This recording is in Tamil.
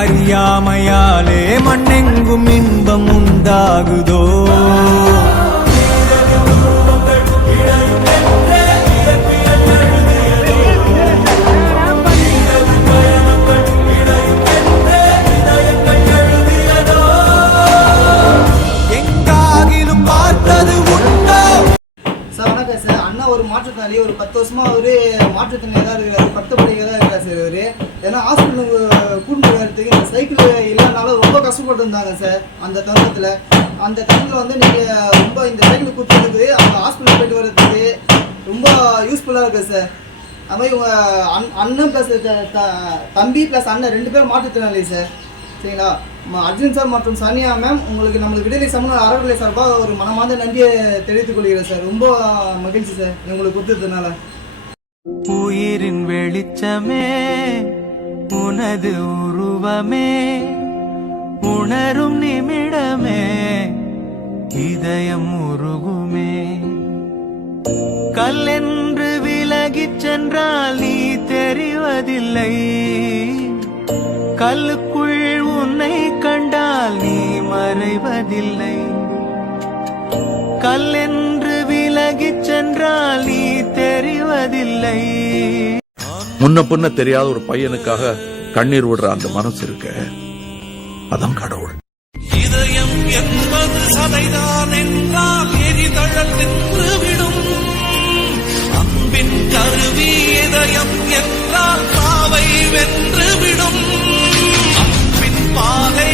அறியாமையாலே மண்ணெங்கும் இன்பம் உண்டாகுதோ. எங்காகிலும் பார்த்தது உண்டோ. வணக்கம் சார். அண்ணா ஒரு மாற்றுத்திறனாளி, ஒரு 10 வருஷமா அவரு மாற்றுத்திறனாளி தான் இருக்கிறாரு, பட்டப்படியாக தான் இருக்கிறார் சார். அவரு ஏன்னா ஹாஸ்பிட்டலுக்கு கூட்டிட்டு வரதுக்கு இந்த சைக்கிள் இல்லைனாலும் ரொம்ப கஷ்டப்பட்டு இருந்தாங்க சார். அந்த தருணத்தில் வந்து நீங்கள் ரொம்ப இந்த சைக்கிள் கொடுத்ததுக்கு அவங்க ஹாஸ்பிட்டல் போயிட்டு வர்றதுக்கு ரொம்ப யூஸ்ஃபுல்லாக இருக்குது சார். அது மாதிரி உங்கள் அண்ணன் ப்ளஸ் தம்பி ப்ளஸ் அண்ணன் 2 பேரும் மாற்றுத்திறனாளி சார். சரிங்களா? அர்ஜுன் சார் மற்றும் சனியா மேம் உங்களுக்கு நம்மளுக்கு விடுதலை சமூக அறநிலை சார்பாக ஒரு மனமார்ந்த நன்றியை தெரிவித்துக் கொள்கிறேன் சார். ரொம்ப மகிழ்ச்சி சார் உங்களுக்கு கொடுத்ததுனால. உயிரின் வெளிச்சமே உனது உருவமே உணரும் நிமிடமே இதயம் உருகுமே. கல்லென்று விலகிச் சென்றால் நீ தெரிவதில்லை, கல்லுக்குள் உன்னை கண்டால் நீ மறைவதில்லை. கல்லென்று விலகிச் சென்றால் நீ தெரிவதில்லை. முன்ன பின்ன தெரியாத ஒரு பையனுக்காக கண்ணீர் விடுற அந்த மனசு இருக்க, அதான் கடவுள். இதயம் என்பது சதைதான் என்றால் எரிதழல் நின்றுவிடும். அன்பின் கருவி இதயம் என்றால் காவை வென்றுவிடும். அன்பின் பாதை